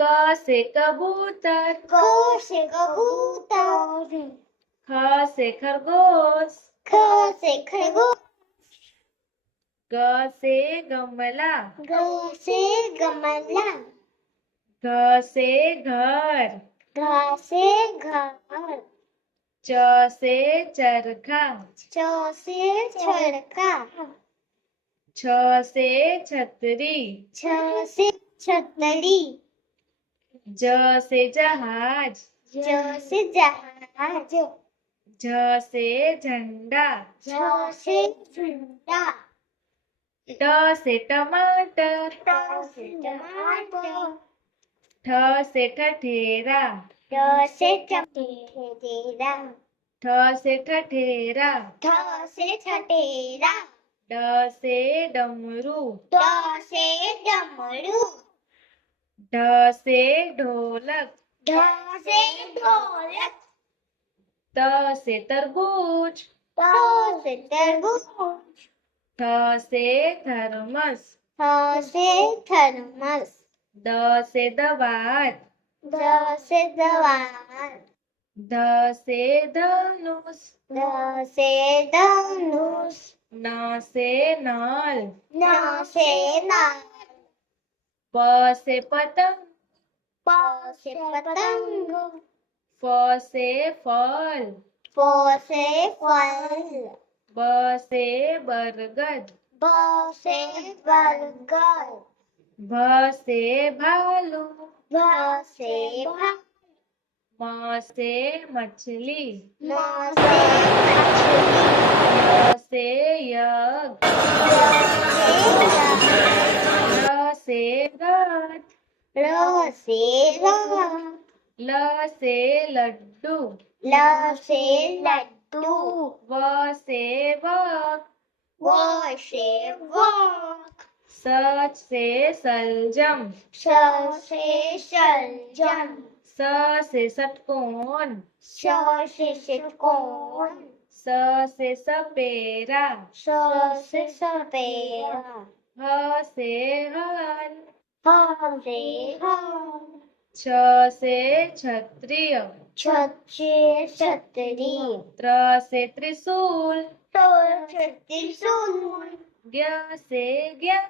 क से कबूतर, क से कबूतर, ख से खरगोश, ख से खरगोश, ग से गमला, ग से गमला, घ से घर, घ से घर, च से चरखा, च से चरखा, छ से छतरी, छ से छतरी, ज से जहाज, ज से जहाज, झ से झंडा, झ से झंडा, ट से टमाटर, ट से टमाटर, ठ से ठठेरा, ठ से ठठेरा, ठ से ठठेरा, ठ से ठठेरा, ड से डमरू, ड से डमरू, ढ से ढोलक, ढ से ढोलक, त से तरबूज, त से तरबूज, थ से थर्मस, थ से थर्मस, द से दवात, द से दवात, ध से धनुष, द से धनुष, न से नल, न से नाल, प से पतंग, प से पतंग, फ से फल, फ से फल, ब से बरगद, ब से बरगद, भ से भालू, भ से भालू, म से मछली, म से मछली, य से यज्ञ, र से रथ, र से रथ, ल से लड्डू, ल से लड्डू, व से वक, व से वक, स से सलजम, स से सलजम, स से षटकोण, स से षटकोण, स से सपेरा, स से सपेरा, ह से हल, ह से हल, छ से क्षत्रिय, छ से छतरी, त्र से त्रिशूल, ट से त्रिशूल, ज्ञ से ज्ञान,